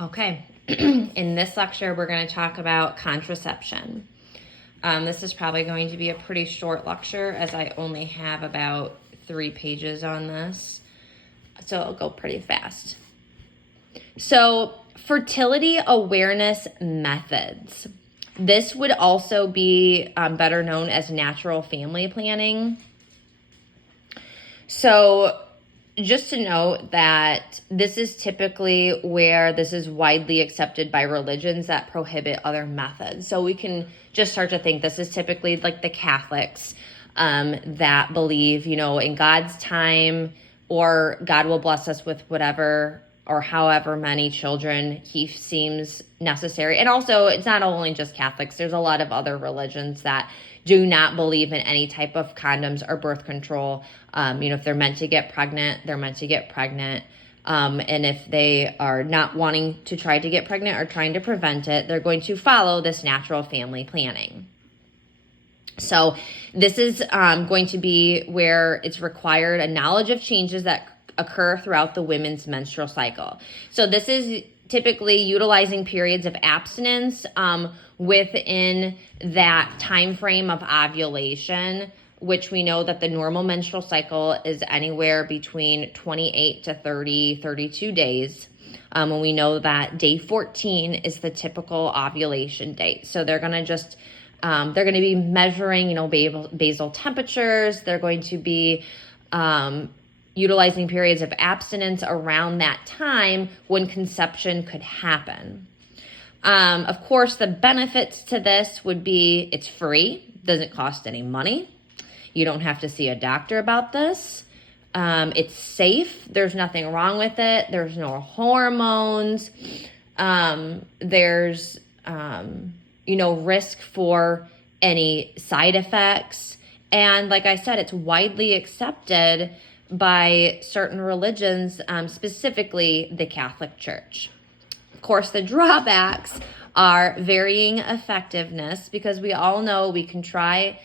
Okay, in this lecture, we're going to talk about contraception. This is probably going to be a pretty short lecture as I only have about 3 pages on this, so it'll go pretty fast. So, fertility awareness methods. This would also be better known as natural family planning. So, just to note that this is typically where this is widely accepted by religions that prohibit other methods. So we can just start to think this is typically like the Catholics that believe, in God's time, or God will bless us with whatever or however many children he seems necessary. And also, it's not only just Catholics. There's a lot of other religions that do not believe in any type of condoms or birth control. If they're meant to get pregnant, they're meant to get pregnant. And if they are not wanting to try to get pregnant or trying to prevent it, they're going to follow this natural family planning. So this is going to be where it's required a knowledge of changes that occur throughout the women's menstrual cycle. So this is typically utilizing periods of abstinence within that time frame of ovulation, which we know that the normal menstrual cycle is anywhere between 28 to 32 days. And we know that day 14 is the typical ovulation date. So they're going to just they're going to be measuring, basal temperatures. They're going to be utilizing periods of abstinence around that time when conception could happen. Of course, the benefits to this would be it's free, doesn't cost any money. You don't have to see a doctor about this. It's safe. There's nothing wrong with it. There's no hormones. There's risk for any side effects. And like I said, it's widely accepted by certain religions, specifically the Catholic Church. Of course, the drawbacks are varying effectiveness, because we all know we can try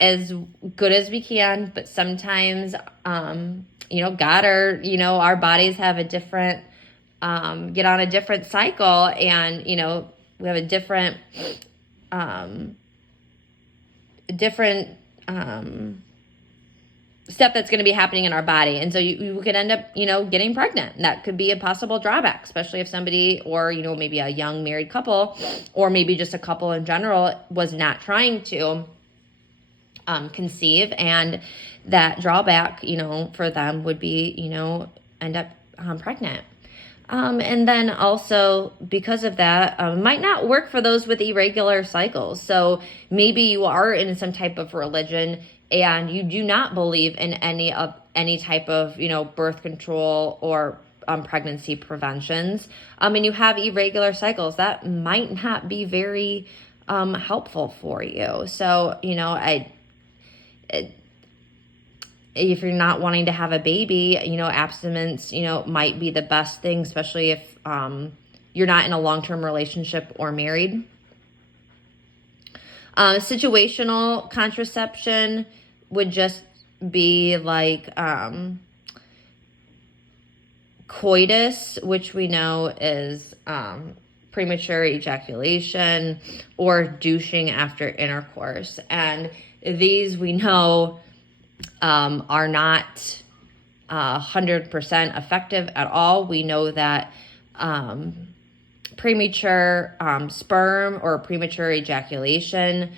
as good as we can, but sometimes, God or, our bodies have a different, get on a different cycle, and, we have a different step that's going to be happening in our body. And so you could end up, getting pregnant. And that could be a possible drawback, especially if somebody, or, maybe a young married couple, or maybe just a couple in general, was not trying to conceive. And that drawback, for them would be, end up pregnant. And then also, because of that, might not work for those with irregular cycles. So maybe you are in some type of religion and you do not believe in any type of, birth control or pregnancy preventions, and you have irregular cycles. That might not be very helpful for you. So, if you're not wanting to have a baby, abstinence, might be the best thing, especially if you're not in a long-term relationship or married. Situational contraception would just be like coitus, which we know is premature ejaculation, or douching after intercourse. And these we know are not 100% effective at all. We know that premature sperm or premature ejaculation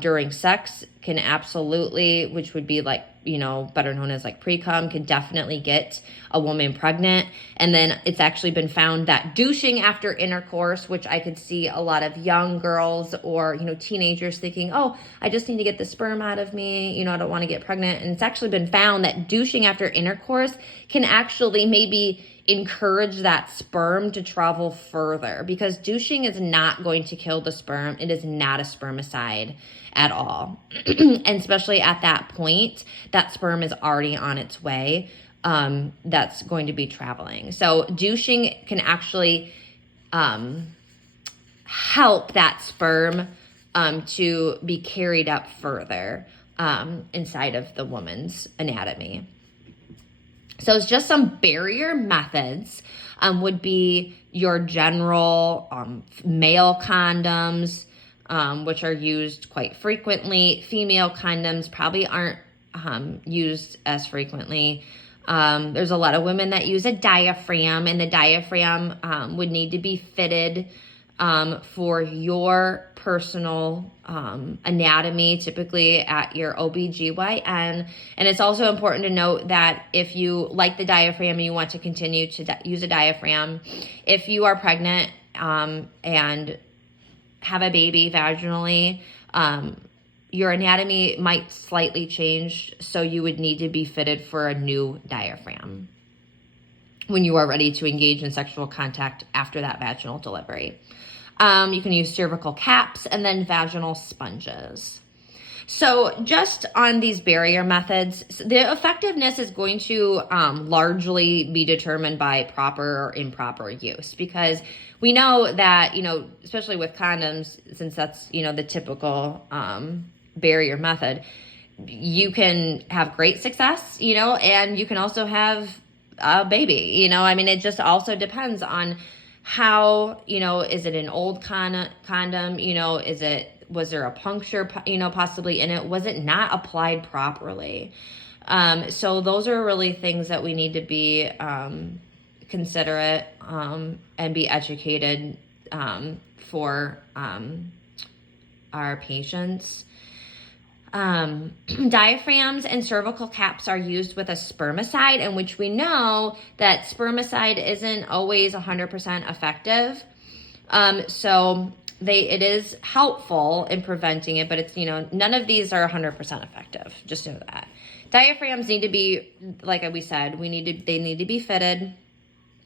during sex can absolutely, which would be like, better known as like pre-cum, can definitely get a woman pregnant. And then it's actually been found that douching after intercourse, which I could see a lot of young girls or, teenagers thinking, oh, I just need to get the sperm out of me, I don't want to get pregnant. And it's actually been found that douching after intercourse can actually maybe encourage that sperm to travel further, because douching is not going to kill the sperm. It is not a spermicide at all. And especially at that point, that sperm is already on its way. That's going to be traveling. So douching can actually help that sperm to be carried up further inside of the woman's anatomy. So it's just some barrier methods would be your general male condoms, which are used quite frequently. Female condoms probably aren't used as frequently. There's a lot of women that use a diaphragm, and the diaphragm would need to be fitted for your personal anatomy, typically at your OBGYN. And it's also important to note that if you like the diaphragm and you want to continue to use a diaphragm, if you are pregnant and have a baby vaginally, your anatomy might slightly change, so you would need to be fitted for a new diaphragm when you are ready to engage in sexual contact after that vaginal delivery. You can use cervical caps and then vaginal sponges. So just on these barrier methods, the effectiveness is going to largely be determined by proper or improper use, because we know that, especially with condoms, since that's, the typical barrier method, you can have great success, and you can also have a baby, it just also depends on how, is it an old condom, was there a puncture, possibly in it? Was it not applied properly? So those are really things that we need to be considerate and be educated for our patients. Diaphragms and cervical caps are used with a spermicide, in which we know that spermicide isn't always 100% effective. So it is helpful in preventing it, but it's, none of these are 100% effective. Just know that. Diaphragms need to be, like we said, they need to be fitted.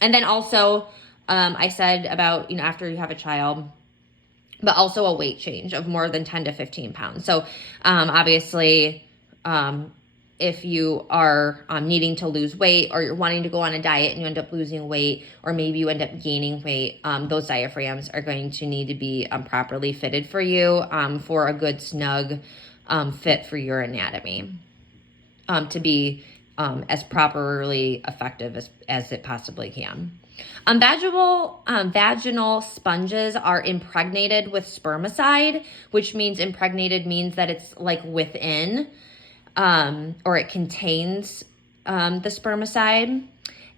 And then also, I said about, after you have a child, but also a weight change of more than 10 to 15 pounds. So obviously, if you are needing to lose weight, or you're wanting to go on a diet and you end up losing weight, or maybe you end up gaining weight, those diaphragms are going to need to be properly fitted for you for a good snug fit for your anatomy to be as properly effective as it possibly can. Vaginal sponges are impregnated with spermicide, which means impregnated means that it's like within, or it contains the spermicide.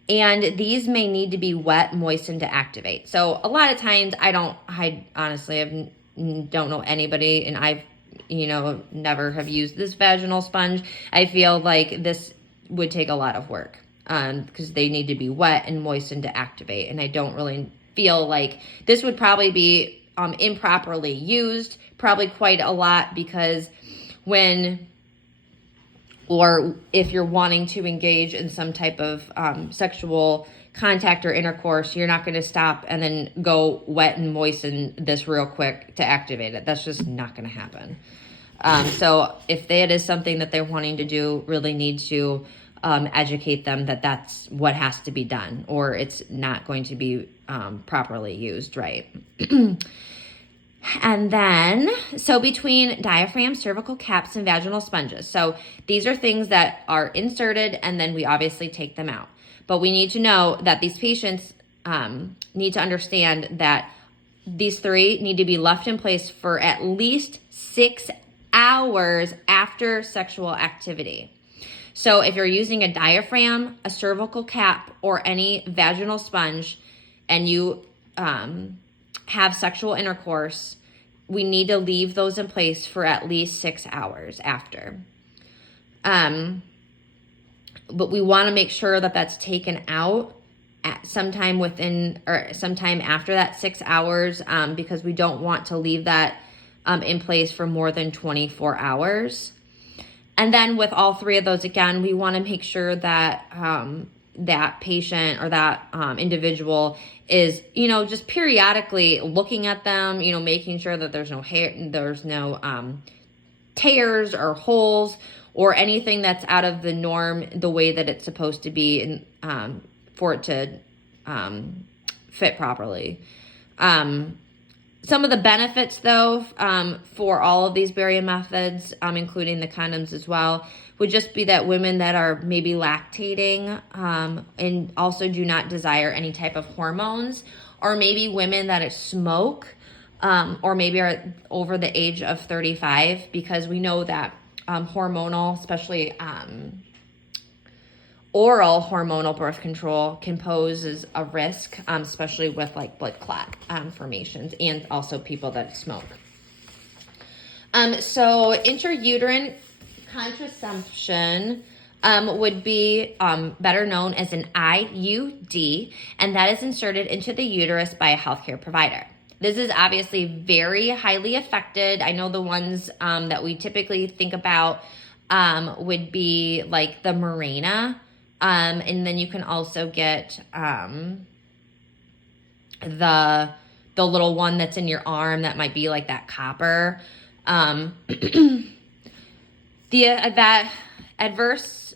And these may need to be wet, moistened to activate. So a lot of times I honestly don't know anybody, and I've, never have used this vaginal sponge. I feel like this would take a lot of work. Because they need to be wet and moistened to activate. And I don't really feel like this would probably be improperly used, probably quite a lot, because if you're wanting to engage in some type of sexual contact or intercourse, you're not going to stop and then go wet and moisten this real quick to activate it. That's just not going to happen. So if it is something that they're wanting to do, really need to educate them that that's what has to be done, or it's not going to be properly used right. And then, so between diaphragm, cervical caps, and vaginal sponges. So these are things that are inserted, and then we obviously take them out. But we need to know that these patients need to understand that these three need to be left in place for at least 6 hours after sexual activity. So if you're using a diaphragm, a cervical cap, or any vaginal sponge, and you have sexual intercourse, we need to leave those in place for at least 6 hours after. But we want to make sure that that's taken out at sometime within, or sometime after that 6 hours, because we don't want to leave that in place for more than 24 hours. And then with all three of those, again, we want to make sure that that patient or that individual is, just periodically looking at them, making sure that there's no hair, there's no tears or holes or anything that's out of the norm, the way that it's supposed to be, and for it to fit properly. Some of the benefits, though, for all of these barrier methods, including the condoms as well, would just be that women that are maybe lactating and also do not desire any type of hormones, or maybe women that smoke, or maybe are over the age of 35, because we know that hormonal, especially oral hormonal birth control, can pose as a risk, especially with like blood clot formations, and also people that smoke. So intrauterine contraception would be better known as an IUD, and that is inserted into the uterus by a healthcare provider. This is obviously very highly effective. I know the ones that we typically think about would be like the Mirena. And then you can also get the little one that's in your arm that might be like that copper. That adverse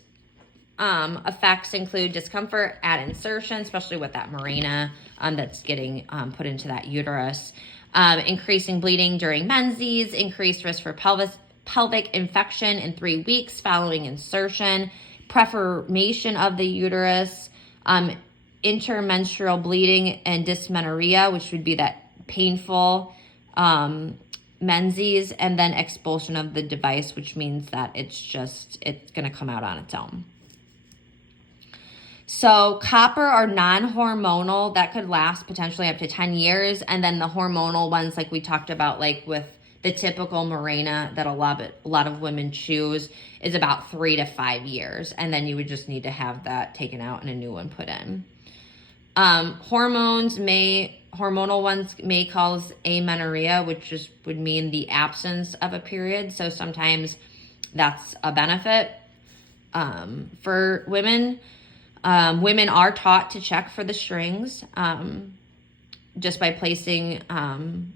effects include discomfort at insertion, especially with that Mirena that's getting put into that uterus. Increasing bleeding during menses, increased risk for pelvic infection in 3 weeks following insertion, preformation of the uterus, intermenstrual bleeding and dysmenorrhea, which would be that painful menses, and then expulsion of the device, which means that it's going to come out on its own. So copper or non-hormonal, that could last potentially up to 10 years. And then the hormonal ones, like we talked about, like with the typical Mirena that a lot of women choose, is about 3 to 5 years. And then you would just need to have that taken out and a new one put in. Hormonal ones may cause amenorrhea, which would mean the absence of a period. So sometimes that's a benefit for women. Women are taught to check for the strings just by placing 1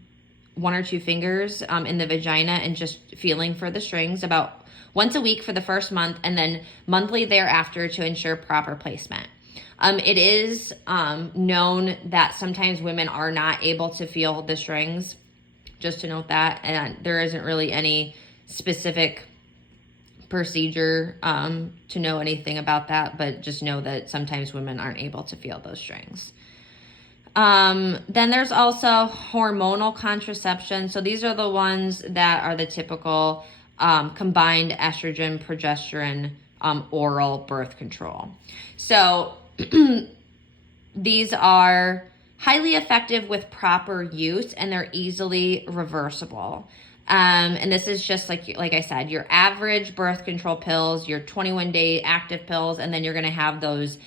or 2 fingers in the vagina and just feeling for the strings about once a week for the first month, and then monthly thereafter to ensure proper placement. It is known that sometimes women are not able to feel the strings, just to note that, and there isn't really any specific procedure to know anything about that, but just know that sometimes women aren't able to feel those strings. Then there's also hormonal contraception. So these are the ones that are the typical combined estrogen, progesterone, oral birth control. So these are highly effective with proper use, and they're easily reversible. And this is just like I said, your average birth control pills, your 21-day active pills, and then you're going to have those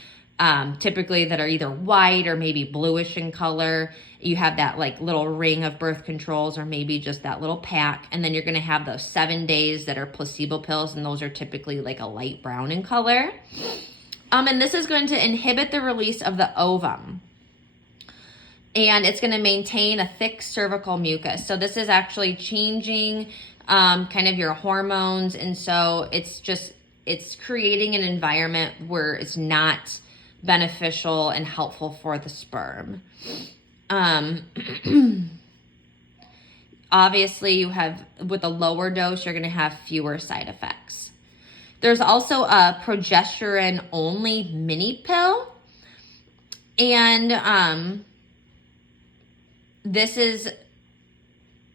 typically that are either white or maybe bluish in color. You have that like little ring of birth controls, or maybe just that little pack. And then you're going to have those 7 days that are placebo pills, and those are typically like a light brown in color. And this is going to inhibit the release of the ovum. And it's going to maintain a thick cervical mucus. So this is actually changing kind of your hormones. And so it's creating an environment where it's not beneficial and helpful for the sperm. Obviously, you have, with a lower dose, you're going to have fewer side effects. There's also a progesterone-only mini pill. And this is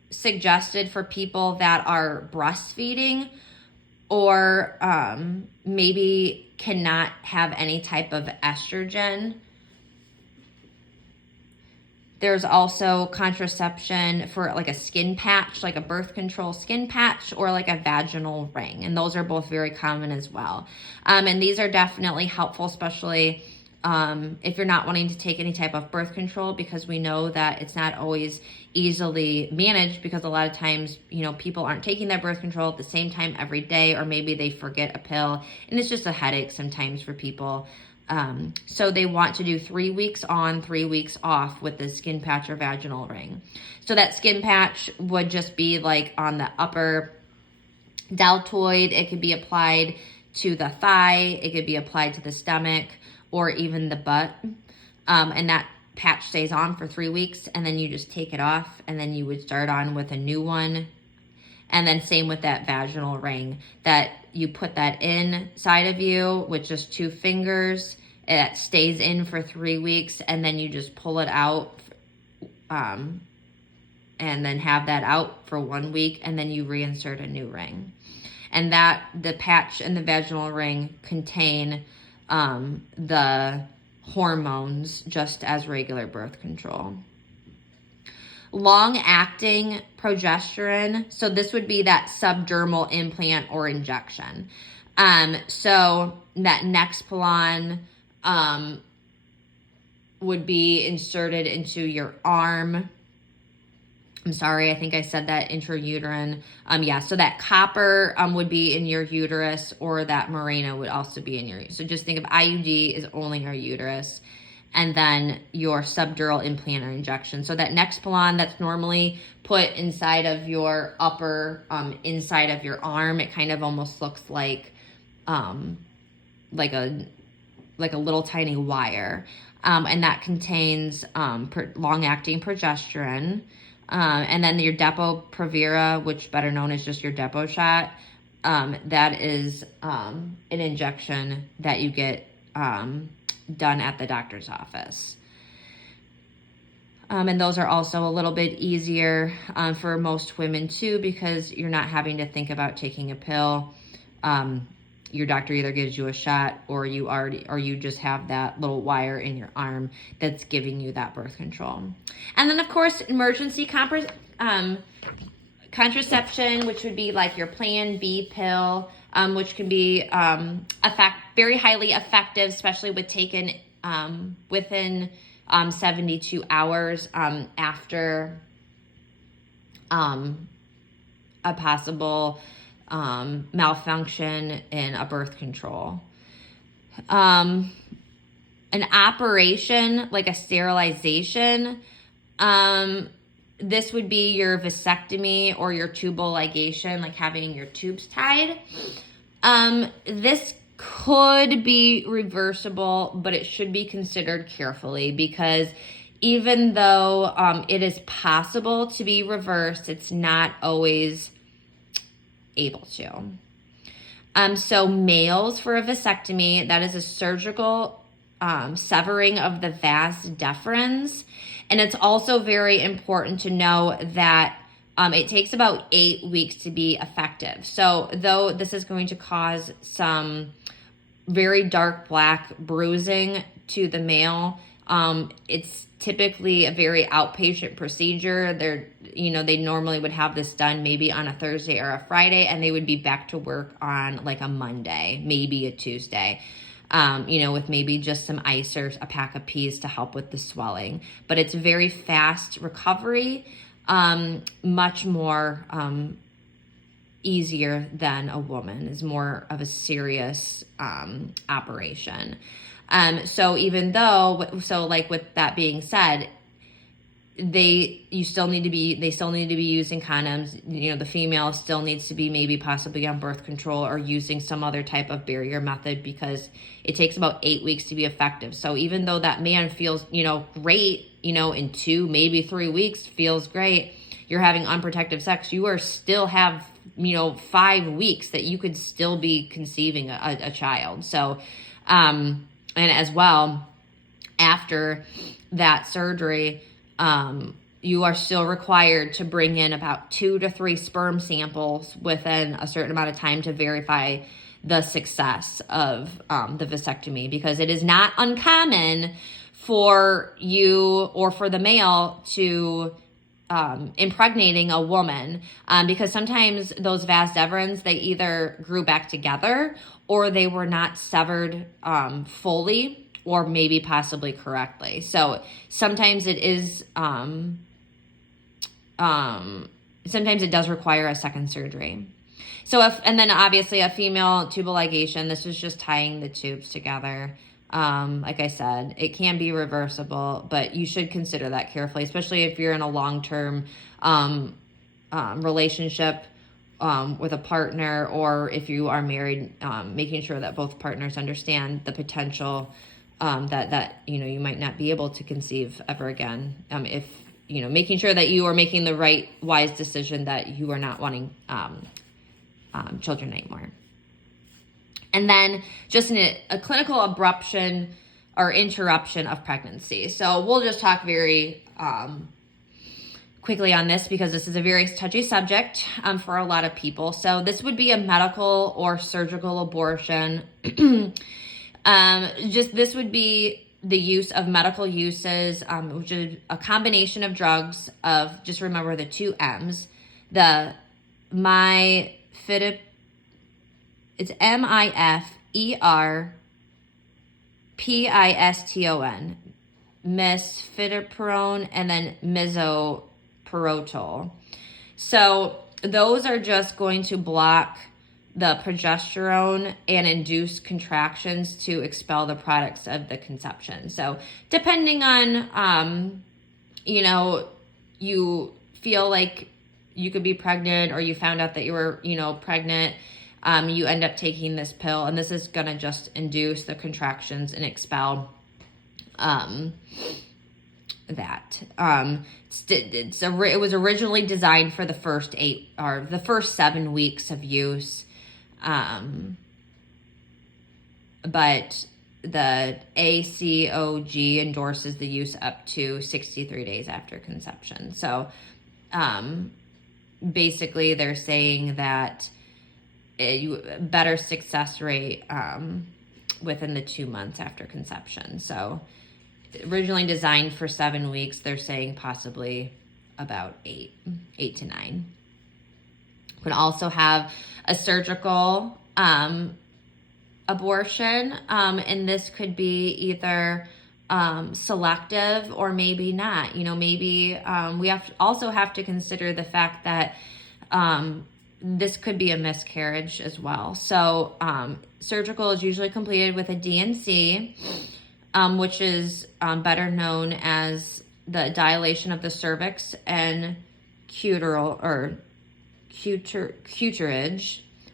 suggested for people that are breastfeeding or maybe cannot have any type of estrogen. There's also contraception for like a skin patch, like a birth control skin patch, or like a vaginal ring. And those are both very common as well. And these are definitely helpful, especially if you're not wanting to take any type of birth control, because we know that it's not always easily managed, because a lot of times, people aren't taking their birth control at the same time every day, or maybe they forget a pill, and it's just a headache sometimes for people. So they want to do 3 weeks on, 3 weeks off with the skin patch or vaginal ring. So that skin patch would just be like on the upper deltoid. It could be applied to the thigh. It could be applied to the stomach, or even the butt. And that patch stays on for 3 weeks, and then you just take it off, and then you would start on with a new one. And then same with that vaginal ring, that you put that inside of you with just 2 fingers. It stays in for 3 weeks, and then you just pull it out, and then have that out for 1 week, and then you reinsert a new ring. And that the patch and the vaginal ring contain the hormones just as regular birth control. Long-acting progesterone, so this would be that subdermal implant or injection. So that Nexplanon would be inserted into your arm. I'm sorry, I think I said that intrauterine. So that copper would be in your uterus, or that Mirena would also be in your, so just think of IUD is only your uterus, and then your subdural implant or injection. So that Nexplanon that's normally put inside of your upper, inside of your arm, it kind of almost looks like a little tiny wire. And that contains long-acting progesterone. And then your Depo-Provera, which better known as just your Depo shot, that is an injection that you get done at the doctor's office. And those are also a little bit easier for most women too, because you're not having to think about taking a pill. Your doctor either gives you a shot, or you just have that little wire in your arm that's giving you that birth control. And then of course, emergency contraception, which would be like your Plan B pill, which can be very highly effective, especially with taken within 72 hours after a possible malfunction in a birth control. An operation like a sterilization, this would be your vasectomy or your tubal ligation, like having your tubes tied. This could be reversible, but it should be considered carefully, because even though it is possible to be reversed, it's not always able to. So males, for a vasectomy, that is a surgical severing of the vas deferens. And it's also very important to know that it takes about 8 weeks to be effective. So though this is going to cause some very dark black bruising to the male, it's typically a very outpatient procedure. They normally would have this done maybe on a Thursday or a Friday, and they would be back to work on like a Monday, maybe a Tuesday, with maybe just some ice or a pack of peas to help with the swelling. But it's very fast recovery, much more easier than a woman. Is more of a serious operation. So like with that being said, they still need to be using condoms. The female still needs to be maybe possibly on birth control or using some other type of barrier method, because it takes about 8 weeks to be effective. So even though that man feels, great, in 2, maybe 3 weeks feels great, you're having unprotected sex, you are still have, 5 weeks that you could still be conceiving a child. So, and as well, after that surgery, you are still required to bring in about 2 to 3 sperm samples within a certain amount of time to verify the success of the vasectomy, because it is not uncommon for you or for the male to impregnating a woman, because sometimes those vas deferens, they either grew back together or they were not severed fully, or maybe possibly correctly. So sometimes it is, sometimes it does require a second surgery. And then obviously a female tubal ligation, this is just tying the tubes together. Like I said, it can be reversible, but you should consider that carefully, especially if you're in a long-term relationship with a partner, or if you are married, making sure that both partners understand the potential that you might not be able to conceive ever again, if making sure that you are making the right wise decision, that you are not wanting children anymore. And then just a clinical abruption or interruption of pregnancy. So we'll just talk very quickly on this, because this is a very touchy subject for a lot of people. So this would be a medical or surgical abortion. This would be the use of medical uses, which is a combination of drugs of, just remember the 2 M's, it's MIFERPISTON, misfidipron, and then misoprostol. So those are just going to block the progesterone and induce contractions to expel the products of the conception. So depending on, you feel like you could be pregnant, or you found out that you were, pregnant, you end up taking this pill, and this is going to just induce the contractions and expel that. It was originally designed for the first 7 weeks of use. But the ACOG endorses the use up to 63 days after conception. So, basically they're saying that better success rate, within the 2 months after conception. So originally designed for 7 weeks, they're saying possibly about 8 to 9. Could also have a surgical abortion, and this could be either selective or maybe not. Maybe we also have to consider the fact that this could be a miscarriage as well. So surgical is usually completed with a DNC, which is better known as the dilation of the cervix and cuturage,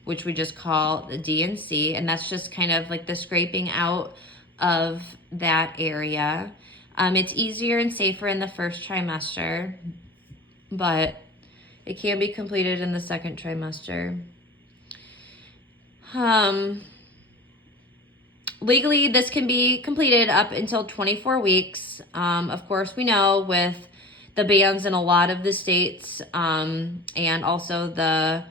which we just call the DNC, and that's just kind of like the scraping out of that area. It's easier and safer in the first trimester, but it can be completed in the second trimester. Legally, this can be completed up until 24 weeks. Of course, we know with the bans in a lot of the states, and also the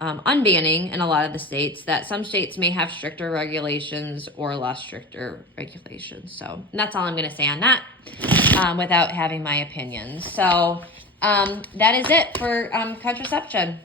unbanning in a lot of the states, that some states may have stricter regulations or less stricter regulations. So that's all I'm going to say on that, without having my opinions. So that is it for contraception.